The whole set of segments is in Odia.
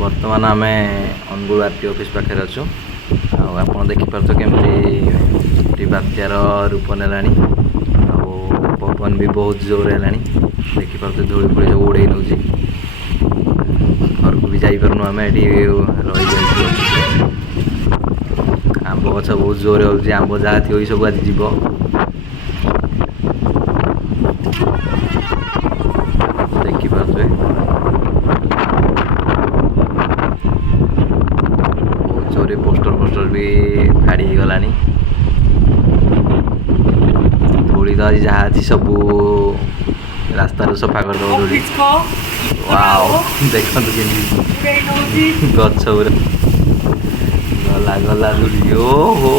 ବର୍ତ୍ତମାନ ଆମେ ଅନୁଗୁଳ ଆରଟି ଅଫିସ୍ ପାଖରେ ଅଛୁ। ଆଉ ଆପଣ ଦେଖିପାରୁଥିବେ କେମିତି ବାତ୍ୟାର ରୂପ ନେଲାଣି। ଆଉ ପବନ ବି ବହୁତ ଜୋରରେ ହେଲାଣି। ଦେଖିପାରୁଥିବେ ଧୂଳି ଫୁଳି ସବୁ ଉଡ଼େଇ ନେଉଛି। ଘରକୁ ବି ଯାଇପାରୁନୁ ଆମେ, ଏଠି ରହିଯାଇଛୁ। ଆମ୍ବ ଗଛ ବହୁତ ଜୋରରେ ହେଉଛି, ଆମ୍ବ ଯାହା ଥିବ ବି ସବୁ ଆଜି ଯିବ। ଦେଖିପାରୁଥିବେ ବହୁତ ଜୋରରେ ପୋଷ୍ଟର ବି ଫାଡ଼ି ହେଇଗଲାଣି। ଧୂଳି ତ ଆଜି ଯାହା ଅଛି ସବୁ ରାସ୍ତାରୁ ସଫା କରିଦେବ ଧୂଳି। ୱାଓ, ଦେଖନ୍ତୁ କେମିତି ଗଛ ଉପରେ ଗଲା ଗଲା ଧୂଳି। ଓହୋ,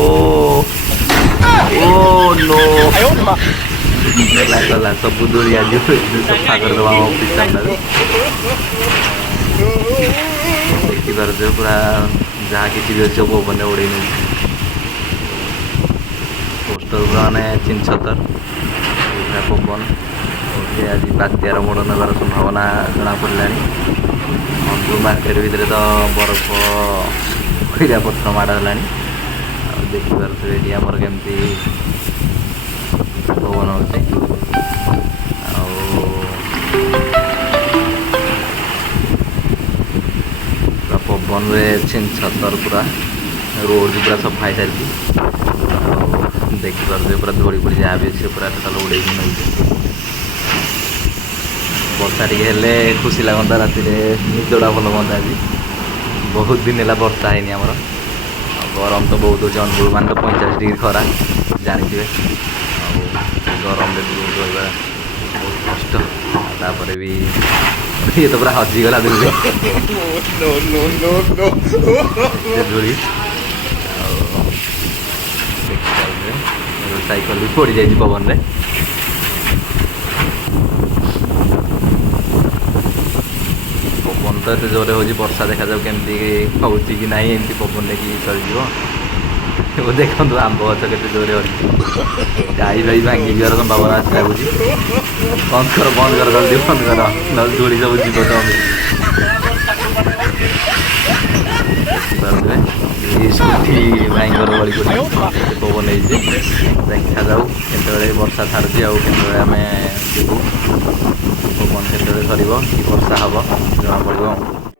ଓ ନୋ, ଗଲା ଗଲା ସବୁ ଧୂଳି ଆଜି ସଫା କରିଦେବ ଆମ ଅଫିସ୍ ସାମ୍ନାରେ। ଦେଖିପାରୁଥିବେ ପୁରା ଯାହା କିଛି ବି ଅଛି ସବୁ ପବନରେ ଉଡ଼େଇ ନେଉଛି। ପୋଷ୍ଟର ପୁରା ମାନେ ଛିନଛତର, ପୁରା ପବନ। ସେ ଆଜି ବାତ୍ୟାର ମୋଡ଼ ନେବାର ସମ୍ଭାବନା ଜଣାପଡ଼ିଲାଣି। ଅନୁଗୁଳ ମାର୍କେଟ ଭିତରେ ତ ବରଫ ଖଇରା ପଥର ମାଡ଼ ହେଲାଣି। ଆଉ ଦେଖିପାରୁଥିବେ ଏଠି ଆମର କେମିତି ପବନ ହେଉଛି। ଆଉ ପୁରା ପବନରେ ଛିନଛତର, ପୁରା ରୋଡ଼ ବି ପୁରା ସଫା ହେଇସାରିଛି। ଆଉ ଦେଖିପାରୁଥିବେ ପୁରା ଧୂଳି ଫୁଳି ଯାହା ବି ଅଛି ପୁରା ଟୋଟାଲ ଉଡ଼େଇକି ନେଉଛି। ବର୍ଷା ଟିକେ ହେଲେ ଖୁସି ଲାଗନ୍ତା, ରାତିରେ ନିଦଟା ଭଲ ହୁଅନ୍ତା। ଆଜି ବହୁତ ଦିନ ହେଲା ବର୍ଷା ହେଇନି ଆମର। ଆଉ ଗରମ ତ ବହୁତ ହେଉଛି, ଅନୁଗୁଳ ମାନେ ତ 45 ଡିଗ୍ରୀ ଖରା ଜାଣିଥିବେ। ଆଉ ଗରମରେ ବି ବହୁତ ରହିବା ବହୁତ କଷ୍ଟ। ତାପରେ ବି ଇଏ ତ ପୁରା ହଜିଗଲା ଧୂଳିରେ, ଏତେ ଧୂଳି। ଆଉ ଦେଖିପାରୁଥିବେ ସାଇକେଲ ବି ପଡ଼ିଯାଇଛି ପବନରେ। ପବନ ତ ଏତେ ଜୋରରେ ହେଉଛି, ବର୍ଷା ଦେଖାଯାଉ କେମିତି ହେଉଛି କି ନାହିଁ। ଏମିତି ପବନ ନେଇକି ଚଳିଯିବ। ଦେଖନ୍ତୁ ଆମ୍ବ ଗଛ କେତେ ଜୋରରେ ଅଛି, ଗାଈ ଭାଇ ଭାଙ୍ଗି ଯିବାର ସମ୍ଭାବନା ଅଛି ଲାଗୁଛି। ବନ୍ଦ କର ବନ୍ଦ କର, ଜଲ୍ଦି ବନ୍ଦ କର, ନହେଲେ ଧୂଳି ସବୁ ଯିବ ତ। ଦେଖିପାରୁଥିବେ ଏଇ ସ୍କୁଟି ଭାଇଙ୍କର ଗଳି ପଡ଼ିଛି, ଏତେ ପବନ ହେଇଛି। ଦେଖାଯାଉ କେତେବେଳେ ବର୍ଷା ଛାଡ଼ୁଛି, ଆଉ କେତେବେଳେ ଆମେ ଯିବୁ। ପବନ କେତେବେଳେ ସରିବ କି ବର୍ଷା ହେବ ଜଣାପଡ଼ିବ ଆଉ।